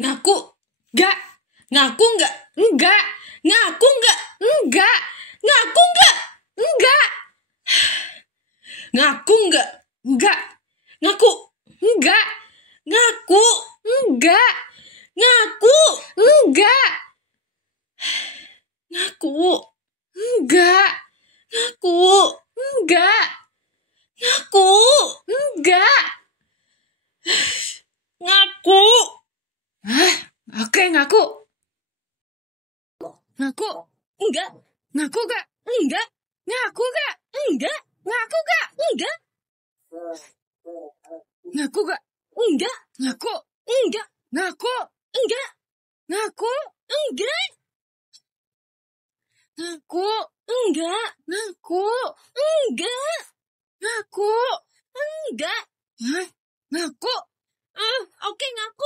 Ngaku. Enggak. Ngaku enggak? Enggak. Ngaku enggak? Enggak. Ngaku enggak? Enggak. Ngaku enggak? Enggak. Ngaku. Enggak. Ngaku. Enggak. Ngaku. Enggak. Ngaku. Enggak. Ngaku. Enggak. Ngaku. Enggak. Ngaku. Oke, ngaku. Ngaku. Enggak. Ngaku gak? Enggak. Ngaku gak? Enggak. Ngaku gak? Enggak. Ngaku gak? Enggak. Ngaku. Enggak. Ngaku. Enggak. Ngaku. Enggak. Ngaku. Enggak. Ngaku. Enggak. Ngaku. Enggak. Hah? Ngaku. Oke, ngaku.